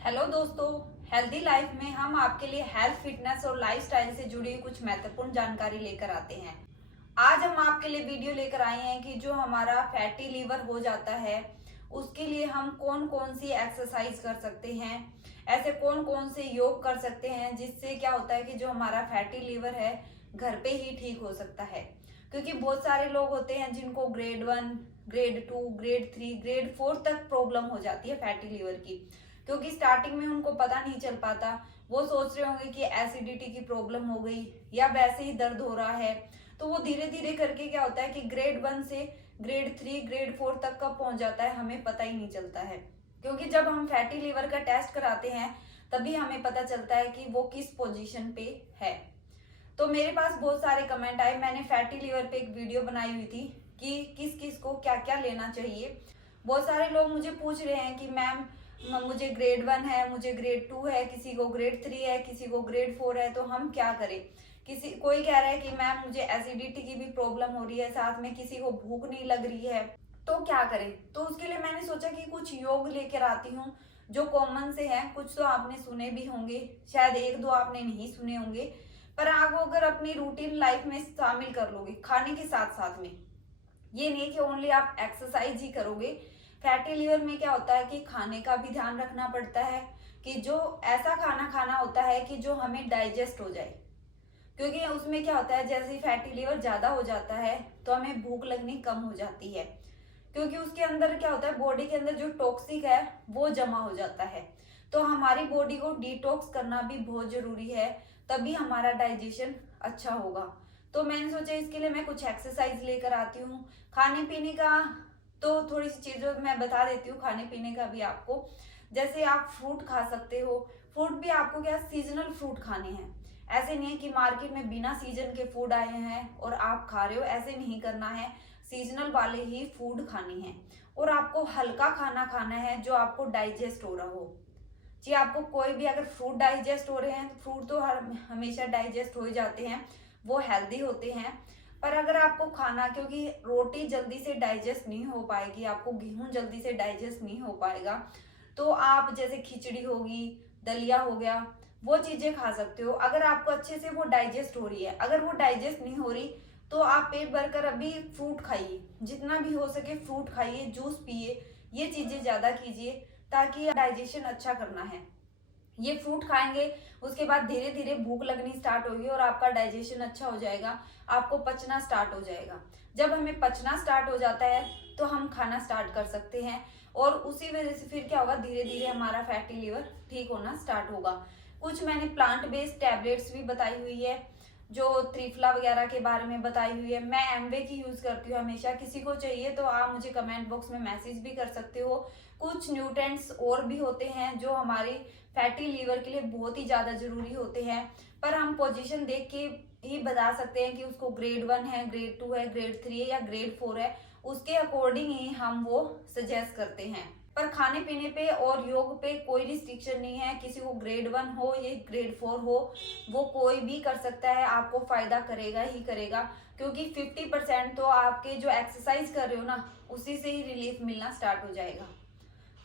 Hello दोस्तों, healthy life में हम आपके लिए हेल्थ, फिटनेस और लाइफस्टाइल से जुड़ी हुई कुछ महत्वपूर्ण जानकारी लेकर आते हैं। आज हम आपके लिए वीडियो लेकर आए हैं कि जो हमारा फैटी लीवर हो जाता है उसके लिए हम कौन कौन सी एक्सरसाइज कर सकते हैं, ऐसे कौन कौन से योग कर सकते हैं जिससे क्या होता है कि जो हमारा फैटी लीवर है घर पे ही ठीक हो सकता है। क्योंकि बहुत सारे लोग होते हैं जिनको ग्रेड 1, ग्रेड 2, ग्रेड 3, ग्रेड 4 तक प्रॉब्लम हो जाती है फैटी लीवर की। क्योंकि स्टार्टिंग में उनको पता नहीं चल पाता, वो सोच रहे होंगे कि एसिडिटी की प्रॉब्लम हो गई या वैसे ही दर्द हो रहा है। तो वो धीरे धीरे करके क्या होता है कि ग्रेड 1 से ग्रेड 3, ग्रेड 4 तक कब पहुंच जाता है हमें पता ही नहीं चलता है। क्योंकि जब हम फैटी लीवर का टेस्ट कराते हैं तभी हमें पता चलता है कि वो किस पोजीशन पे है। तो मेरे पास बहुत सारे कमेंट आए, मैंने फैटी लीवर पे एक वीडियो बनाई हुई थी कि किस किस को क्या क्या लेना चाहिए। बहुत सारे लोग मुझे पूछ रहे हैं कि मैम मुझे ग्रेड 1 है, मुझे ग्रेड 2 है, किसी को ग्रेड 3 है, किसी को ग्रेड 4 है, तो हम क्या करें। कोई कह रहा है कि मैम मुझे एसिडिटी की भी प्रॉब्लम हो रही है, साथ में किसी को भूख नहीं लग रही है, तो क्या करें। तो उसके लिए मैंने सोचा कि कुछ योग लेकर आती हूँ जो कॉमन से हैं। कुछ तो आपने सुने भी होंगे, शायद एक दो आपने नहीं सुने होंगे, पर आप अगर अपनी रूटीन लाइफ में शामिल कर लोगे खाने के साथ साथ में, ये नहीं कि ओनली आप एक्सरसाइज ही करोगे। फैटी लीवर में क्या होता है कि खाने का भी ध्यान रखना पड़ता है कि जो ऐसा खाना खाना होता है कि जो हमें डाइजेस्ट हो जाए। क्योंकि उसमें क्या होता है, जैसे ही फैटी लीवर ज्यादा हो जाता है तो हमें भूख लगनी कम हो जाती है। क्योंकि उसके अंदर क्या होता है, बॉडी के अंदर जो टॉक्सिक है वो जमा हो जाता है। तो हमारी बॉडी को डिटॉक्स करना भी बहुत जरूरी है, तभी हमारा डाइजेशन अच्छा होगा। तो मैंने सोचा इसके लिए मैं कुछ एक्सरसाइज लेकर आती हूँ। खाने पीने का तो थोड़ी सी चीजों मैं बता देती हूँ, खाने पीने का भी आपको। जैसे आप फ्रूट खा सकते हो। फ्रूट भी आपको क्या सीजनल फ्रूट खाने हैं। ऐसे नहीं है कि मार्केट में बिना सीजन के फूड आए हैं और आप खा रहे हो, ऐसे नहीं करना है। सीजनल वाले ही फूड खाने हैं और आपको हल्का खाना खाना है जो आपको डाइजेस्ट हो रहा हो। जी, आपको कोई भी अगर फ्रूट डाइजेस्ट हो रहे हैं तो फ्रूट तो हमेशा डाइजेस्ट हो ही जाते हैं, वो हेल्दी होते हैं। पर अगर आपको खाना, क्योंकि रोटी जल्दी से डाइजेस्ट नहीं हो पाएगी, आपको गेहूं जल्दी से डाइजेस्ट नहीं हो पाएगा, तो आप जैसे खिचड़ी होगी, दलिया हो गया, वो चीजें खा सकते हो अगर आपको अच्छे से वो डाइजेस्ट हो रही है। अगर वो डाइजेस्ट नहीं हो रही तो आप पेट भरकर अभी फ्रूट खाइए, जितना भी हो सके फ्रूट खाइए, जूस पिए, ये चीजें ज्यादा कीजिए ताकि डाइजेशन अच्छा करना है। ये फ्रूट खाएंगे, उसके बाद धीरे धीरे भूख लगनी स्टार्ट होगी और आपका डाइजेशन अच्छा हो जाएगा, आपको पचना स्टार्ट हो जाएगा। जब हमें पचना स्टार्ट हो जाता है तो हम खाना स्टार्ट कर सकते हैं और उसी वजह से फिर क्या होगा, धीरे धीरे हमारा फैटी लीवर ठीक होना स्टार्ट होगा। कुछ मैंने प्लांट बेस्ड टैबलेट्स भी बताई हुई है, जो त्रिफला वगैरह के बारे में बताई हुई है। मैं एमवे की यूज करती हूँ हमेशा। किसी को चाहिए तो आप मुझे कमेंट बॉक्स में मैसेज भी कर सकते हो। कुछ न्यूट्रेंट्स और भी होते हैं जो हमारी फैटी लीवर के लिए बहुत ही ज्यादा जरूरी होते हैं, पर हम पोजीशन देख के ही बता सकते हैं कि उसको ग्रेड 1 है, ग्रेड 2 है, ग्रेड 3 है या ग्रेड 4 है, उसके अकॉर्डिंग ही हम वो सजेस्ट करते हैं। पर खाने पीने पे और योग पे कोई रिस्ट्रिक्शन नहीं है। किसी को ग्रेड 1 हो या ग्रेड 4 हो, वो कोई भी कर सकता है, आपको फायदा करेगा ही करेगा। क्योंकि 50% तो आपके जो एक्सरसाइज कर रहे हो ना, उसी से ही रिलीफ मिलना स्टार्ट हो जाएगा।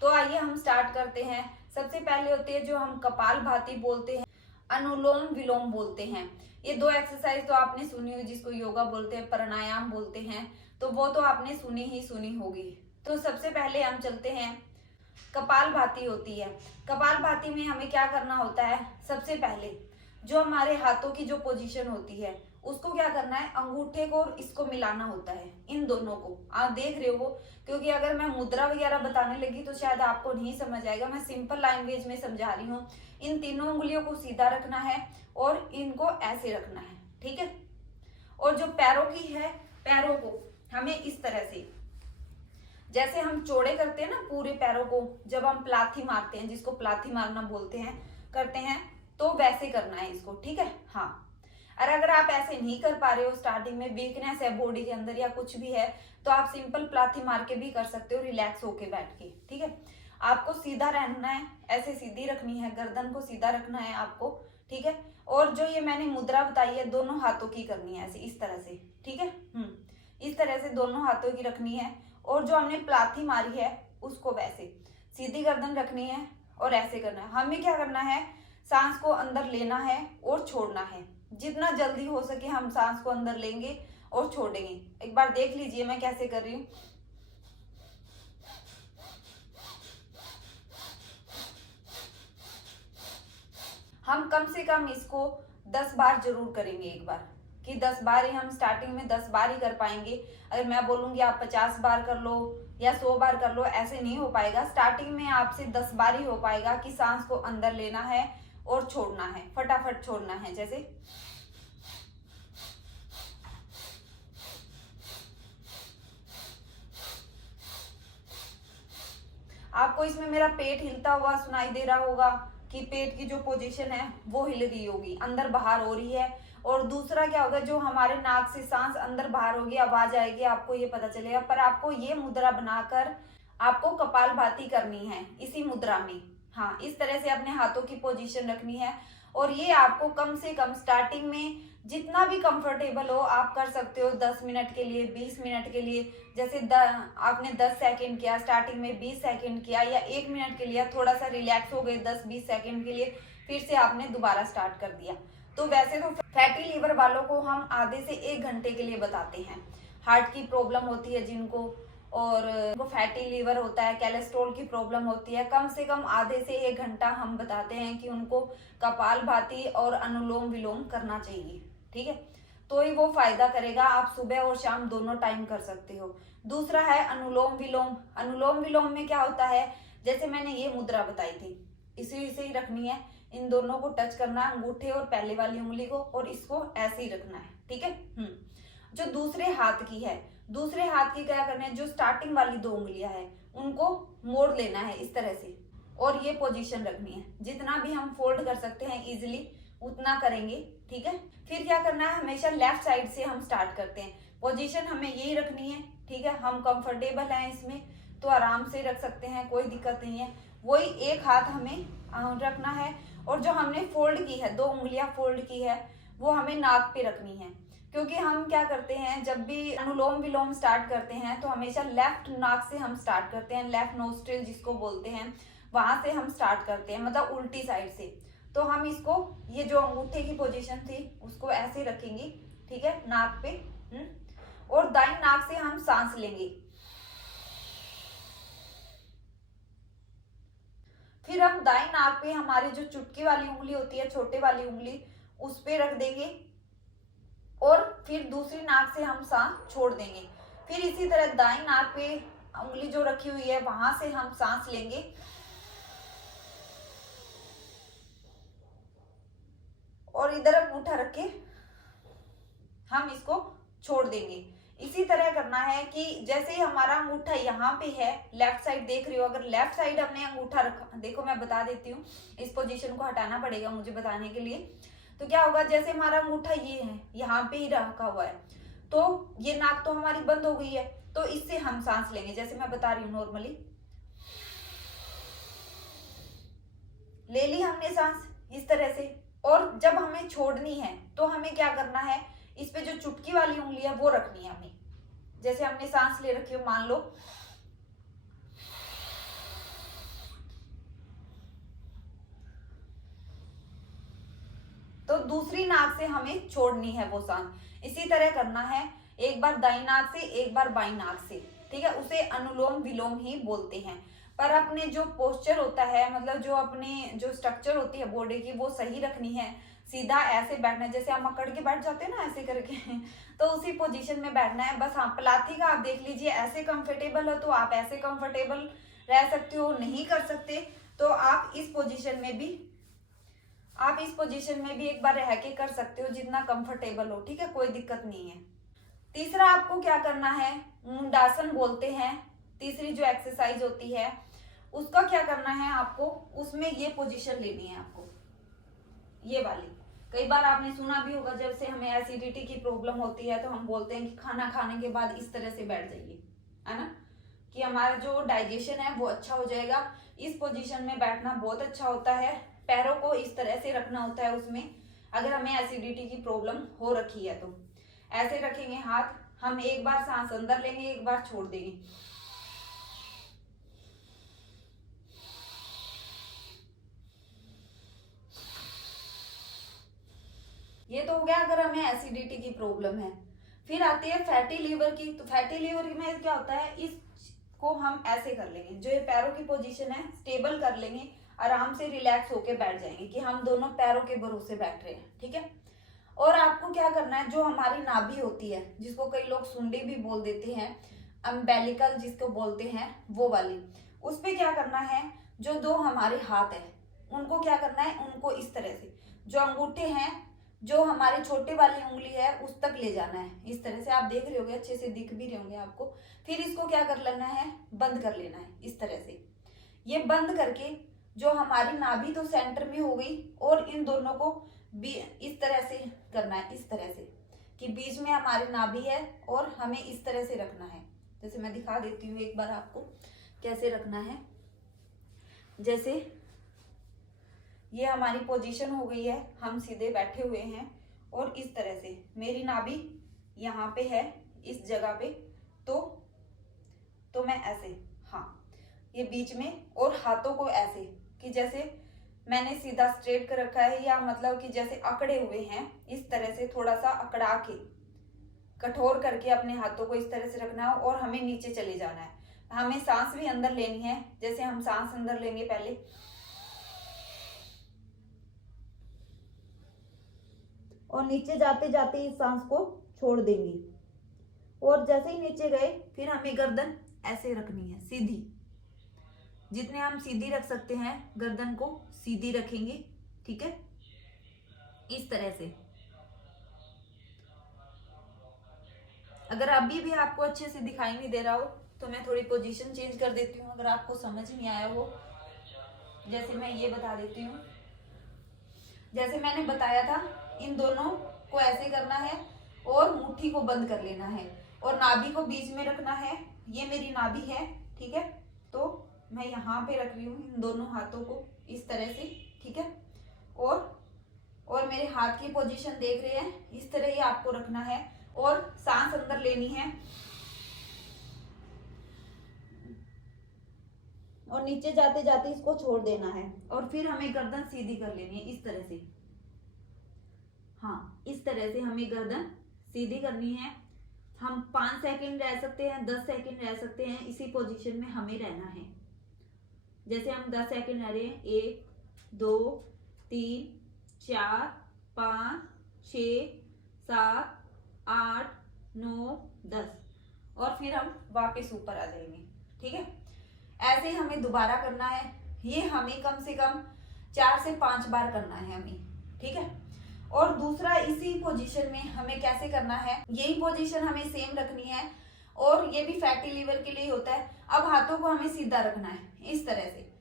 तो आइए हम स्टार्ट करते हैं। सबसे पहले होती है जो हम कपाल भाती बोलते हैं, अनुलोम विलोम बोलते हैं। ये दो एक्सरसाइज तो आपने सुनी हुई, जिसको योगा बोलते हैं, प्राणायाम बोलते हैं, तो वो तो आपने सुनी होगी। तो सबसे पहले हम चलते हैं, कपाल भाती होती है। कपाल भाती में हमें क्या करना होता है, सबसे पहले जो हमारे हाथों की जो पोजीशन होती है उसको क्या करना है, अंगूठे को और इसको मिलाना होता है, इन दोनों को। आप देख रहे हो, क्योंकि अगर मैं मुद्रा वगैरह बताने लगी तो शायद आपको नहीं समझ आएगा, मैं सिंपल लैंग्वेज में समझा रही हूँ। इन तीनों उंगलियों को सीधा रखना है और इनको ऐसे रखना है, ठीक है। और जो पैरों की है, पैरों को हमें इस तरह से, जैसे हम चौड़े करते हैं ना पूरे पैरों को, जब हम प्लाथी मारते हैं, जिसको प्लाथी मारना बोलते हैं, करते हैं, तो वैसे करना है इसको, ठीक है। हाँ, और अगर आप ऐसे नहीं कर पा रहे हो, स्टार्टिंग में वीकनेस है बॉडी के अंदर या कुछ भी है, तो आप सिंपल प्लाथी मार के भी कर सकते हो, रिलैक्स होके बैठ के, ठीक है। आपको सीधा रहना है, ऐसे सीधी रखनी है, गर्दन को सीधा रखना है आपको, ठीक है। और जो ये मैंने मुद्रा बताई है, दोनों हाथों की करनी है ऐसे, इस तरह से, ठीक है। इस तरह से दोनों हाथों की रखनी है। और जो हमने प्लाथी मारी है उसको वैसे सीधी गर्दन रखनी है, और ऐसे करना है। हमें क्या करना है, सांस को अंदर लेना है और छोड़ना है। जितना जल्दी हो सके हम सांस को अंदर लेंगे और छोड़ेंगे। एक बार देख लीजिए मैं कैसे कर रही हूँ। हम कम से कम इसको 10 बार जरूर करेंगे एक बार, कि 10 बार ही हम स्टार्टिंग में 10 बार ही कर पाएंगे। अगर मैं बोलूंगी आप 50 बार कर लो या 100 बार कर लो, ऐसे नहीं हो पाएगा। स्टार्टिंग में आपसे 10 बार ही हो पाएगा कि सांस को अंदर लेना है और छोड़ना है, फटाफट छोड़ना है। जैसे आपको इसमें मेरा पेट हिलता हुआ सुनाई दे रहा होगा कि पेट की जो पोजीशन है वो हिल रही होगी, अंदर बाहर हो रही है। और दूसरा क्या होगा, जो हमारे नाक से सांस अंदर बाहर होगी, आवाज आएगी, आपको ये पता चलेगा। पर आपको ये मुद्रा बनाकर आपको कपालभाति करनी है इसी मुद्रा में। हाँ, इस तरह से अपने हाथों की पोजीशन रखनी है। और ये आपको कम से कम स्टार्टिंग में जितना भी कंफर्टेबल हो आप कर सकते हो। 10 मिनट के लिए, 20 मिनट के लिए, जैसे आपने 10 सेकंड किया स्टार्टिंग में, 20 सेकंड किया या 1 मिनट के लिए, थोड़ा सा रिलैक्स हो गए 10-20 सेकंड के लिए, फिर से आपने दोबारा स्टार्ट कर दिया। तो वैसे तो फैटी लीवर वालों को हम आधे से 1 घंटे के लिए बताते हैं। हार्ट की प्रॉब्लम होती है जिनको, और फैटी लीवर होता है, कोलेस्ट्रॉल की प्रॉब्लम होती है, कम से कम आधे से 1 घंटा हम बताते हैं कि उनको कपालभाति और अनुलोम विलोम करना चाहिए। ठीक है, तो ही वो फायदा करेगा। आप सुबह और शाम दोनों टाइम कर सकते हो। दूसरा है अनुलोम विलोम। अनुलोम विलोम में क्या होता है, जैसे मैंने ये मुद्रा बताई थी, इसे ही रखनी है। इन दोनों को टच करना है, अंगूठे और पहले वाली उंगली को, और इसको ऐसे ही रखना है। ठीक है। जो दूसरे हाथ की है, दूसरे हाथ की क्या करना है, जो स्टार्टिंग वाली 2 उंगलियां है उनको मोड़ लेना है इस तरह से, और ये पोजीशन रखनी है। जितना भी हम फोल्ड कर सकते हैं इजिली उतना करेंगे। ठीक है। फिर क्या करना है, हमेशा लेफ्ट साइड से हम स्टार्ट करते हैं। पोजीशन हमें यही रखनी है। ठीक है, हम कंफर्टेबल हैं इसमें तो आराम से रख सकते हैं, कोई दिक्कत नहीं है। वही एक हाथ हमें रखना है, और जो हमने फोल्ड की है, 2 उंगलियां फोल्ड की है, वो हमें नाक पे रखनी है। क्योंकि हम क्या करते हैं, जब भी अनुलोम विलोम स्टार्ट करते हैं तो हमेशा लेफ्ट नाक से हम स्टार्ट करते हैं, लेफ्ट नोस्ट्रिल जिसको बोलते हैं, वहां से हम स्टार्ट करते हैं, मतलब उल्टी साइड से। तो हम इसको, ये जो अंगूठे की पोजीशन थी उसको ऐसे रखेंगे। ठीक है, नाक पे। और दाईं नाक से हम सांस लेंगे। फिर हम दाईं नाक पे हमारी जो चुटकी वाली उंगली होती है, छोटे वाली उंगली, उस पे रख देंगे, और फिर दूसरी नाक से हम सांस छोड़ देंगे। फिर इसी तरह दाईं नाक पे उंगली जो रखी हुई है वहां से हम सांस लेंगे, और इधर अंगूठा रख के हम इसको छोड़ देंगे। इसी तरह करना है कि जैसे ही हमारा अंगूठा यहाँ पे है, लेफ्ट साइड देख रही हो, अगर लेफ्ट साइड हमने अंगूठा रखा, देखो मैं बता देती हूँ, इस पोजीशन को हटाना पड़ेगा मुझे बताने के लिए। तो क्या होगा, जैसे हमारा अंगूठा ये है, यहाँ पे ही रखा हुआ है, तो ये नाक तो हमारी बंद हो गई है, तो इससे हम सांस लेंगे। जैसे मैं बता रही हूँ, नॉर्मली ले ली हमने सांस इस तरह से। और जब हमें छोड़नी है तो हमें क्या करना है, इस पे जो चुटकी वाली उंगली है वो रखनी है हमें। जैसे हमने सांस ले रखी हो, मान लो, तो दूसरी नाक से हमें छोड़नी है वो सांस। इसी तरह करना है, एक बार दाईं नाक से, एक बार बाईं नाक से। ठीक है, उसे अनुलोम विलोम ही बोलते हैं। पर अपने जो पोस्चर होता है, मतलब जो अपने जो स्ट्रक्चर होती है बॉडी की, वो सही रखनी है। सीधा ऐसे बैठना है, जैसे हम अकड़ के बैठ जाते हैं ना ऐसे करके तो उसी पोजीशन में बैठना है बस। हाँ, पलाथी का आप देख लीजिए, ऐसे कंफर्टेबल हो तो आप ऐसे कंफर्टेबल रह सकते हो, नहीं कर सकते तो आप इस पोजीशन में भी एक बार रह के कर सकते हो, जितना कंफर्टेबल हो। ठीक है, कोई दिक्कत नहीं है। तीसरा आपको क्या करना है, मुंडासन बोलते हैं, तीसरी जो एक्सरसाइज होती है उसका क्या करना है आपको, उसमें ये पोजीशन लेनी है आपको, ये वाली। कई बार आपने सुना भी होगा, जब से हमें एसिडिटी की प्रॉब्लम होती है तो हम बोलते हैं कि खाना खाने के बाद इस तरह से बैठ जाइए, है ना, कि हमारा जो डाइजेशन है वो अच्छा हो जाएगा। इस पोजीशन में बैठना बहुत अच्छा होता है। पैरों को इस तरह से रखना होता है उसमें, अगर हमें एसिडिटी की प्रॉब्लम हो रखी है तो। ऐसे रखेंगे हाथ, हम एक बार सांस अंदर लेंगे, एक बार छोड़ देंगे। ये तो हो गया अगर हमें एसिडिटी की प्रॉब्लम है। फिर आती है फैटी लीवर की। तो फैटी लीवर में क्या होता है, इसको हम ऐसे कर लेंगे, जो ये पैरों की पोजीशन है स्टेबल कर लेंगे, आराम से रिलैक्स होके बैठ जाएंगे कि हम दोनों पैरों के भरोसे बैठ रहे हैं, ठीक है। और आपको क्या करना है, जो हमारी नाभि होती है, जिसको कई लोग सुंडी भी बोल देते हैं, अम्बेलिकल जिसको बोलते हैं, वो वाली, उस पे क्या करना है, जो दो हमारे हाथ है उनको क्या करना है, उनको इस तरह से, जो अंगूठे हैं, जो हमारे छोटे वाली उंगली है उस तक ले जाना है। इस तरह से आप देख रहे होंगे, अच्छे से दिख भी रहे होंगे आपको। फिर इसको क्या कर लेना है, बंद कर लेना है इस तरह से। ये बंद करके जो हमारी नाभि तो सेंटर में हो गई, और इन दोनों को भी इस तरह से करना है, इस तरह से कि बीच में हमारी नाभि है और हमें इस तरह से रखना है। जैसे मैं दिखा देती हूँ एक बार आपको कैसे रखना है। जैसे ये हमारी पोजीशन हो गई है, हम सीधे बैठे हुए हैं और इस तरह से मेरी नाभि यहाँ पे है इस जगह पे, तो मैं ऐसे, हाँ ये बीच में, और हाथों को ऐसे कि जैसे मैंने सीधा स्ट्रेट कर रखा है, या मतलब कि जैसे अकड़े हुए हैं, इस तरह से थोड़ा सा अकड़ा के कठोर करके अपने हाथों को इस तरह से रखना है, और हमें नीचे चले जाना है। हमें सांस भी अंदर लेनी है। जैसे हम सांस अंदर लेंगे पहले, और नीचे जाते जाते इस सांस को छोड़ देंगे, और जैसे ही नीचे गए फिर हमें गर्दन ऐसे रखनी है सीधी। जितने हम सीधी रख सकते हैं गर्दन को सीधी रखेंगे, ठीक है, इस तरह से। अगर अभी भी आपको अच्छे से दिखाई नहीं दे रहा हो तो मैं थोड़ी पोजीशन चेंज कर देती हूँ, अगर आपको समझ नहीं आया हो। जैसे मैं ये बता देती हूँ, जैसे मैंने बताया था, इन दोनों को ऐसे करना है और मुट्ठी को बंद कर लेना है, और नाभि को बीच में रखना है। ये मेरी नाभि है, ठीक है, तो मैं यहाँ पे रख रही हूँ इन दोनों हाथों को इस तरह से, ठीक है, और मेरे हाथ की पोजीशन देख रहे हैं, इस तरह ही आपको रखना है, और सांस अंदर लेनी है, और नीचे जाते जाते इसको छोड़ देना है, और फिर हमें गर्दन सीधी कर लेनी है इस तरह से। हाँ, इस तरह से हमें गर्दन सीधी करनी है। हम 5 सेकंड रह सकते हैं, 10 सेकंड रह सकते हैं, इसी पोजीशन में हमें रहना है। जैसे हम 10 सेकंड रह रहे हैं, 1 2 3 4 5 6 7 8 9 10, और फिर हम वापस ऊपर आ जाएंगे, ठीक है। ऐसे ही हमें दोबारा करना है। ये हमें कम से कम 4 से 5 बार करना है हमें, ठीक है। और दूसरा, इसी पोजीशन में हमें कैसे करना है, यही पोजीशन हमें सेम रखनी है, और ये भी फैटी लीवर के लिए होता है। अब हाथों को हमें सीधा रखना है इस तरह से।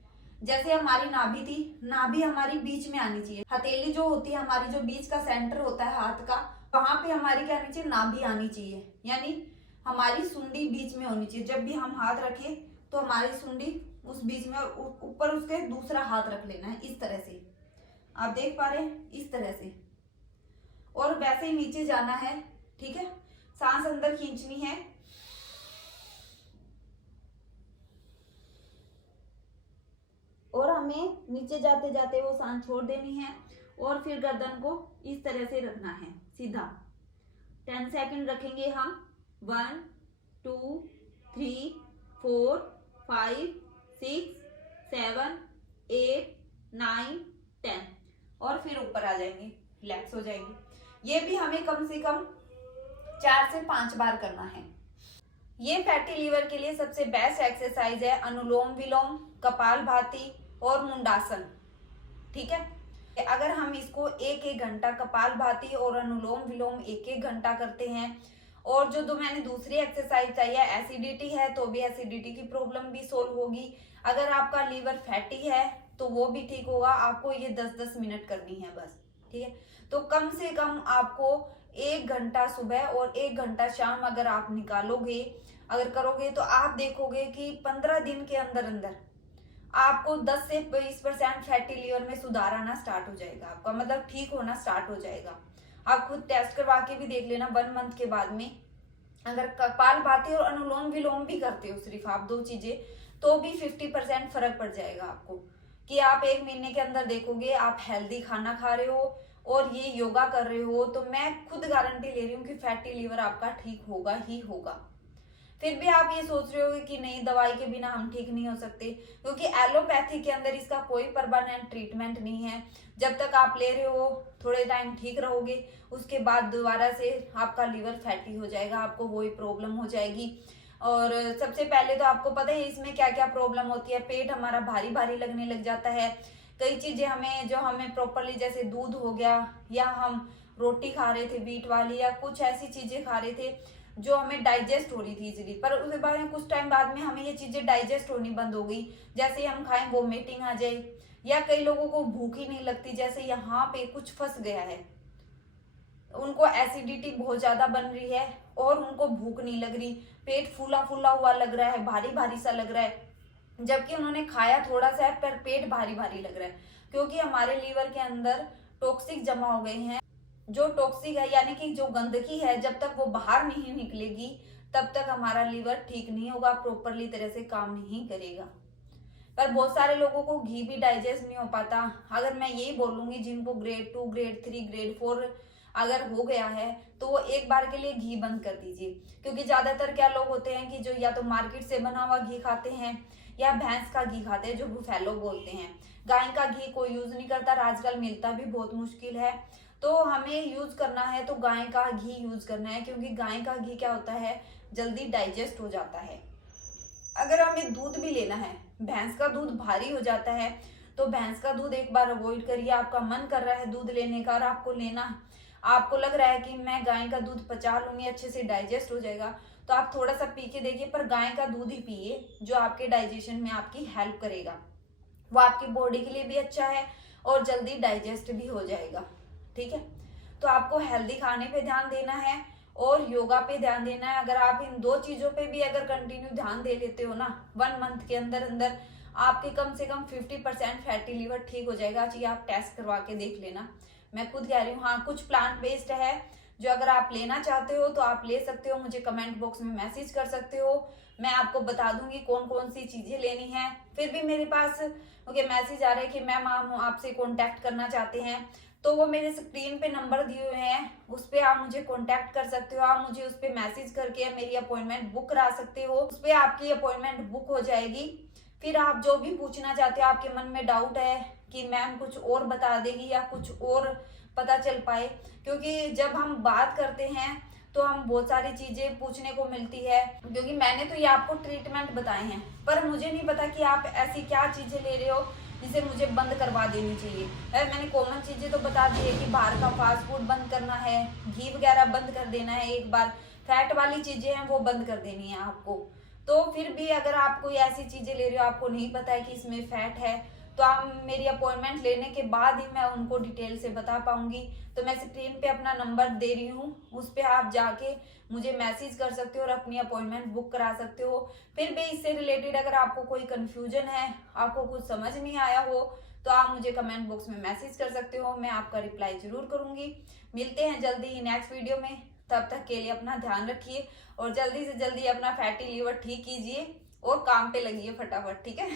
जैसे हमारी नाभि थी, नाभि हमारी बीच में आनी चाहिए। हथेली जो होती है हमारी, जो बीच का सेंटर होता है हाथ का, वहां पे हमारी क्या आनी चाहिए, नाभि आनी चाहिए, यानी हमारी सुंडी बीच में होनी चाहिए। जब भी हम हाथ रखें तो हमारी सुंडी उस बीच में, और ऊपर उसके दूसरा हाथ रख लेना है इस तरह से। आप देख पा रहे हैं, इस तरह से, और वैसे ही नीचे जाना है, ठीक है। सांस अंदर खींचनी है, और हमें नीचे जाते जाते वो सांस छोड़ देनी है, और फिर गर्दन को इस तरह से रखना है सीधा। 10 सेकंड रखेंगे हम, 1 2 3 4 5 6 7 8 9 10, और फिर ऊपर आ जाएंगे, रिलैक्स हो जाएंगे। ये भी हमें कम से कम 4 से 5 बार करना है। ये फैटी लीवर के लिए सबसे बेस्ट एक्सरसाइज है अनुलोम विलोम, कपालभाति और मुंडासन, ठीक है। अगर हम इसको 1-1 घंटा कपालभाति और अनुलोम विलोम 1-1 घंटा करते हैं, और जो मैंने दूसरी एक्सरसाइज बताई है, एसिडिटी है तो भी एसिडिटी की प्रॉब्लम भी सोल्व होगी। अगर आपका लीवर फैटी है तो वो भी ठीक होगा। आपको ये 10-10 मिनट करनी है बस, ठीक है। तो कम से कम आपको 1 घंटा सुबह और 1 घंटा शाम अगर आप निकालोगे, अगर करोगे, तो आप देखोगे कि 15 दिन के अंदर अंदर आपको 10 से 20% फैटी लीवर में सुधार आना स्टार्ट हो जाएगा। आपका मतलब ठीक होना स्टार्ट हो जाएगा। आप खुद टेस्ट करवा के भी देख लेना 1 मंथ के बाद में। अगर कपालभाति और अनुलोम विलोम भी करते हो, सिर्फ आप 2 चीजें, तो भी 50% फर्क पड़ जाएगा आपको। कि आप 1 महीने के अंदर देखोगे आप हेल्दी खाना खा रहे हो, और ये योगा कर रहे हो, तो मैं खुद गारंटी ले रही हूँ कि फैटी लीवर आपका ठीक होगा ही होगा। फिर भी आप ये सोच रहे हो कि नहीं, दवाई के बिना हम ठीक नहीं हो सकते, क्योंकि एलोपैथी के अंदर इसका कोई परमानेंट ट्रीटमेंट नहीं है। जब तक आप ले रहे हो थोड़े टाइम ठीक रहोगे, उसके बाद दोबारा से आपका लीवर फैटी हो जाएगा, आपको वही प्रॉब्लम हो जाएगी। और सबसे पहले तो आपको पता है इसमें क्या क्या प्रॉब्लम होती है। पेट हमारा भारी भारी लगने लग जाता है। कई चीजें हमें प्रॉपरली, जैसे दूध हो गया, या हम रोटी खा रहे थे व्हीट वाली, या कुछ ऐसी चीजें खा रहे थे जो हमें डाइजेस्ट हो रही थी इजीली, पर उसके बाद में कुछ टाइम बाद में हमें ये चीजें डाइजेस्ट होनी बंद हो गई। जैसे ही हम खाएं वोमिटिंग आ जाए, या कई लोगों को भूख ही नहीं लगती, जैसे यहाँ पे कुछ फंस गया है, उनको एसिडिटी बहुत ज्यादा बन रही है और उनको भूख नहीं लग रही, पेट फूला फूला हुआ लग रहा है, भारी भारी सा लग रहा है, जबकि उन्होंने खाया थोड़ा सा है पर पेट भारी भारी लग रहा है, क्योंकि हमारे लीवर के अंदर टॉक्सिक जमा हो गए हैं। जो टॉक्सिक है यानी कि जो गंदगी है, जब तक वो बाहर नहीं निकलेगी तब तक हमारा लीवर ठीक नहीं होगा, प्रॉपरली तरह से काम नहीं करेगा। पर बहुत सारे लोगों को घी भी डाइजेस्ट नहीं हो पाता। अगर मैं यही बोलूंगी जिनको ग्रेड 2, ग्रेड 3, ग्रेड 4 अगर हो गया है, तो वो एक बार के लिए घी बंद कर दीजिए, क्योंकि ज्यादातर क्या लोग होते हैं कि जो या तो मार्केट से बना हुआ घी खाते हैं, या भैंस का घी खाते हैं जो बुफेलो बोलते हैं। गाय का घी कोई यूज नहीं करता, आजकल मिलता भी बहुत मुश्किल है। तो हमें यूज करना है तो गाय का घी यूज करना है, क्योंकि गाय का घी क्या होता है, जल्दी डाइजेस्ट हो जाता है। अगर हमें दूध भी लेना है, भैंस का दूध भारी हो जाता है, तो भैंस का दूध एक बार अवॉइड करिए। आपका मन कर रहा है दूध लेने का और आपको लेना, आपको लग रहा है कि मैं गाय का दूध पचा लूंगी, अच्छे से डाइजेस्ट हो जाएगा, तो आप थोड़ा सा पी के देखिए, पर गाय का दूध ही पिए जो आपके डाइजेशन में आपकी हेल्प करेगा। वो आपकी बॉडी के लिए भी अच्छा है और जल्दी डाइजेस्ट भी हो जाएगा। ठीक है, तो आपको हेल्दी खाने पे ध्यान देना है और योगा पे ध्यान देना है। अगर आप इन दो चीजों पे भी अगर कंटिन्यू ध्यान दे लेते हो ना, 1 मंथ के अंदर अंदर आपके कम से कम 50% फैटी लीवर ठीक हो जाएगा। चाहिए आप टेस्ट करवा के देख लेना, मैं खुद कह रही हूँ। हाँ, कुछ प्लांट बेस्ड है जो अगर आप लेना चाहते हो तो आप ले सकते हो, मुझे कमेंट बॉक्स में मैसेज कर सकते हो, मैं आपको बता दूंगी कौन कौन सी चीजें लेनी है। फिर भी मेरे पास मैसेज आ रहा है कि मैम आप आपसे कॉन्टेक्ट करना चाहते हैं, तो वो मेरे स्क्रीन पे नंबर दिए हुए हैं, उस पर आप मुझे कांटेक्ट कर सकते हो। आप मुझे उस पर मैसेज करके मेरी अपॉइंटमेंट बुक करा सकते हो, उस पर आपकी अपॉइंटमेंट बुक हो जाएगी। फिर आप जो भी पूछना चाहते हो, आपके मन में डाउट है कि मैम कुछ और बता देगी या कुछ और पता चल पाए, क्योंकि जब हम बात करते हैं तो हम बहुत सारी चीजें पूछने को मिलती है, क्योंकि मैंने तो ये आपको ट्रीटमेंट बताए हैं, पर मुझे नहीं पता कि आप ऐसी क्या चीजें ले रहे हो जिसे मुझे बंद करवा देनी चाहिए। मैंने कॉमन चीजें तो बता दी है कि बाहर का फास्ट फूड बंद करना है, घी वगैरह बंद कर देना है, एक बार फैट वाली चीजें हैं वो बंद कर देनी है आपको। तो फिर भी अगर आप कोई ऐसी चीजें ले रहे हो, आपको नहीं पता है कि इसमें फैट है, तो आप मेरी अपॉइंटमेंट लेने के बाद ही मैं उनको डिटेल से बता पाऊंगी। तो मैं स्क्रीन पे अपना नंबर दे रही हूँ, उस पर आप जाके मुझे मैसेज कर सकते हो और अपनी अपॉइंटमेंट बुक करा सकते हो। फिर भी इससे रिलेटेड अगर आपको कोई कंफ्यूजन है, आपको कुछ समझ नहीं आया हो, तो आप मुझे कमेंट बॉक्स में मैसेज कर सकते हो, मैं आपका रिप्लाई जरूर करूंगी। मिलते हैं जल्दी ही नेक्स्ट वीडियो में, तब तक के लिए अपना ध्यान रखिए और जल्दी से जल्दी अपना फैटी लीवर ठीक कीजिए और काम पे लगिए फटाफट। ठीक है।